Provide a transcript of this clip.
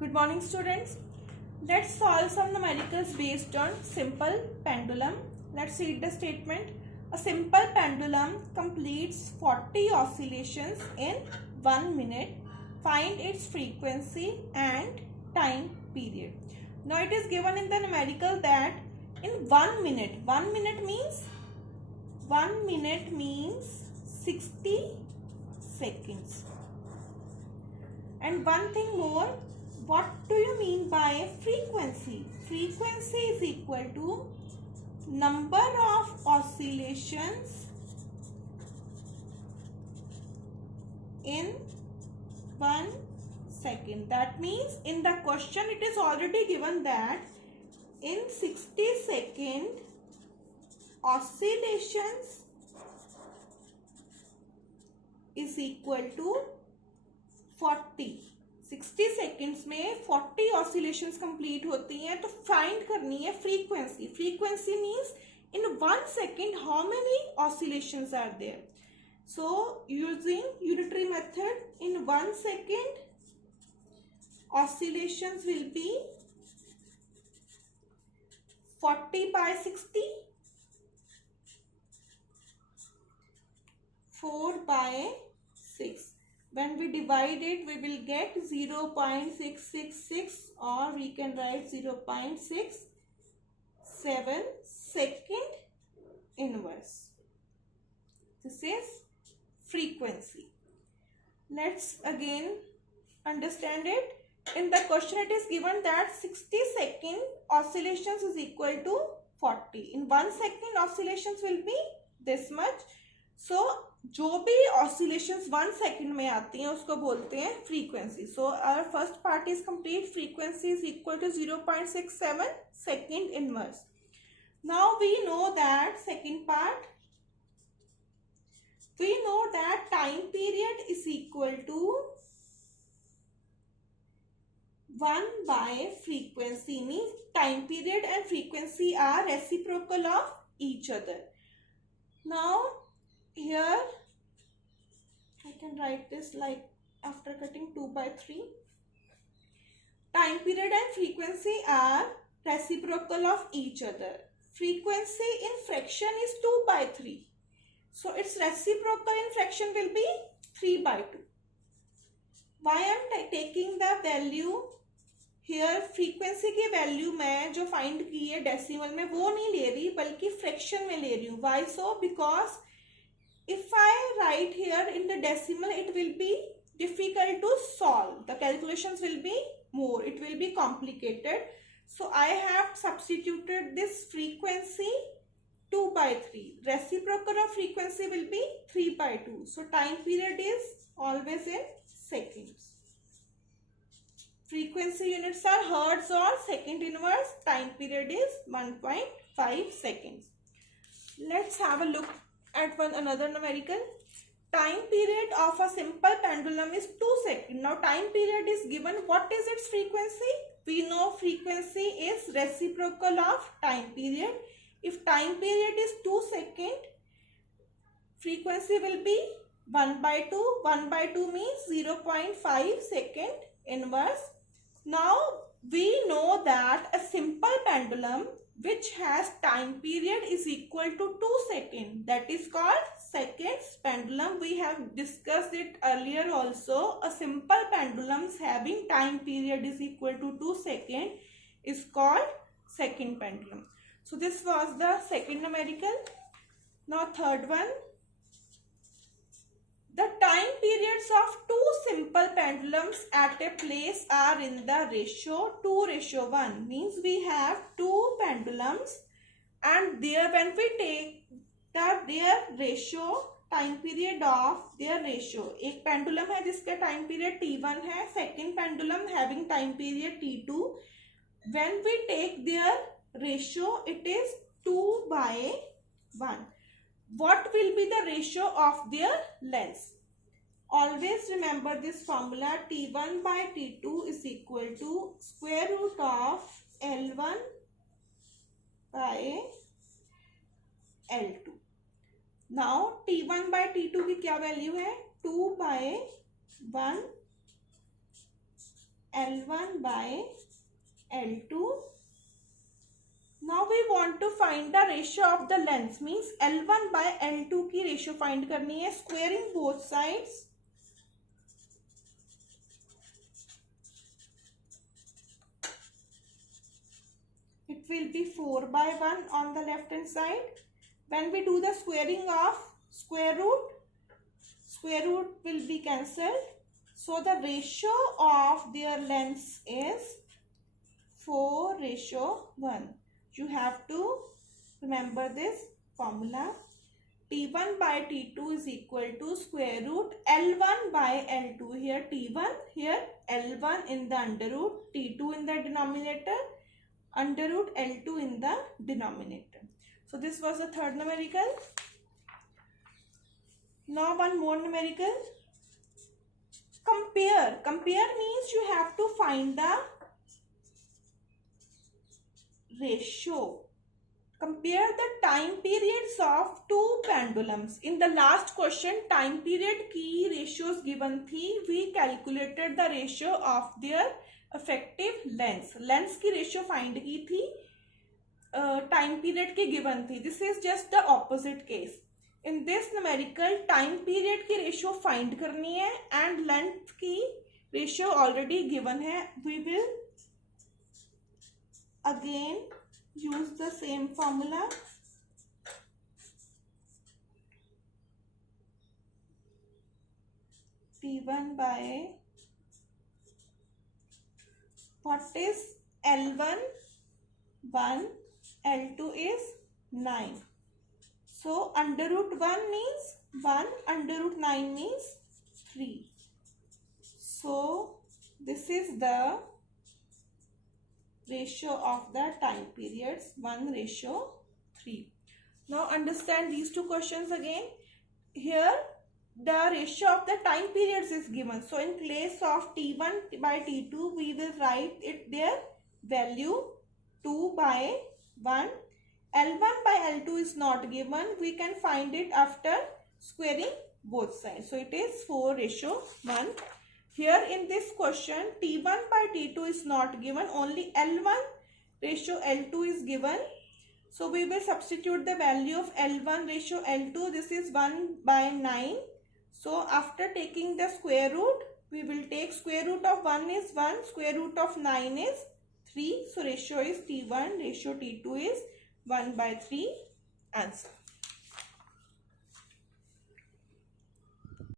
Good morning, students. Let's solve some numericals based on simple pendulum. Let's read the statement. A simple pendulum completes 40 oscillations in 1 minute. Find its frequency and time period. Now it is given in the numerical that in 1 minute, 1 minute means 60 seconds. And one thing more, what do you mean by frequency? Frequency is equal to number of oscillations in 1 second. That means in the question it is already given that in 60 second oscillations is equal to 40. 60 seconds में 40 oscillations complete होती हैं, तो find करनी है frequency. Frequency means in 1 second how many oscillations are there. So using unitary method in 1 second oscillations will be 40 by 60, 4 by 6. When we divide it, we will get 0.666, or we can write 0.67 second inverse. This is frequency. Let's again understand it. In the question it is given that 60 second oscillations is equal to 40. In 1 second oscillations will be this much. So जो भी oscillations 1 second में आती हैं उसको बोलते हैं frequency. So our first part is complete. Frequency is equal to 0.67 second inverse. Now we know that second part, we know that time period is equal to 1 by frequency. Means time period and frequency are reciprocal of each other. Now here I can write this like after cutting 2 by 3. Time period and frequency are reciprocal of each other. Frequency in fraction is 2 by 3. So its reciprocal in fraction will be 3 by 2. Why I am taking the value here? Frequency की value मैं जो find की है decimal में वो नहीं ले रही, बल्कि फ्रैक्शन में ले रही हूँ. Why so? Because if I write here in the decimal, it will be difficult to solve. The calculations will be more. It will be complicated. So I have substituted this frequency 2 by 3. Reciprocal of frequency will be 3 by 2. So time period is always in seconds. Frequency units are hertz or second inverse. Time period is 1.5 seconds. Let's have a look at another numerical. Time period of a simple pendulum is 2 seconds. Now time period is given. What is its frequency? We know frequency is reciprocal of time period. If time period is 2 seconds, frequency will be 1 by 2. 1 by 2 means 0.5 second inverse. Now we know that a simple pendulum which has time period is equal to 2 seconds. That is called seconds pendulum. We have discussed it earlier also. A simple pendulum having time period is equal to 2 seconds is called second pendulum. So this was the second numerical. Now third one. The time periods of two simple pendulums at a place are in the ratio 2:1. Means we have two pendulums and there when we take their ratio, time period of their ratio. एक pendulum है जिसका time period T1 है, second pendulum having time period T2. When we take their ratio, it is 2 by 1. What will be the ratio of their lengths? Always remember this formula. T1 by T2 is equal to square root of L1 by L2. Now T1 by T2 की क्या value है? 2 by 1 L1 by L2. Now we want to find the ratio of the lengths, means L1 by L2 की ratio find करनी है. Squaring both sides. It will be 4 by 1 on the left hand side. When we do the squaring of square root will be cancelled. So the ratio of their lengths is 4:1. You have to remember this formula. T1 by T2 is equal to square root L1 by L2. Here T1, here L1 in the under root, T2 in the denominator, under root L2 in the denominator. So this was the third numerical. Now one more numerical. Compare. Compare means you have to find the ratio. Compare the time periods of two pendulums. In the last question, time period की ratios given थी. We calculated the ratio of their effective lengths. Lengths की ratio find की थी. Time period की given थी. This is just the opposite case. In this numerical, time period की ratio find करनी है and length की ratio already given है. We will again use the same formula. T1 by, what is L1? 1, L2 is 9. So under root 1 means 1, under root 9 means 3. So this is the ratio of the time periods, 1:3. Now understand these two questions again. Here the ratio of the time periods is given. So in place of T1 by T2, we will write it their value 2 by 1. L1 by L2 is not given. We can find it after squaring both sides. So it is 4:1. Here in this question, T1 by T2 is not given. Only L1 ratio L2 is given. So we will substitute the value of L1 ratio L2. This is 1 by 9. So after taking the square root, we will take square root of 1 is 1. Square root of 9 is 3. So ratio is T1. Ratio T2 is 1/3. Answer.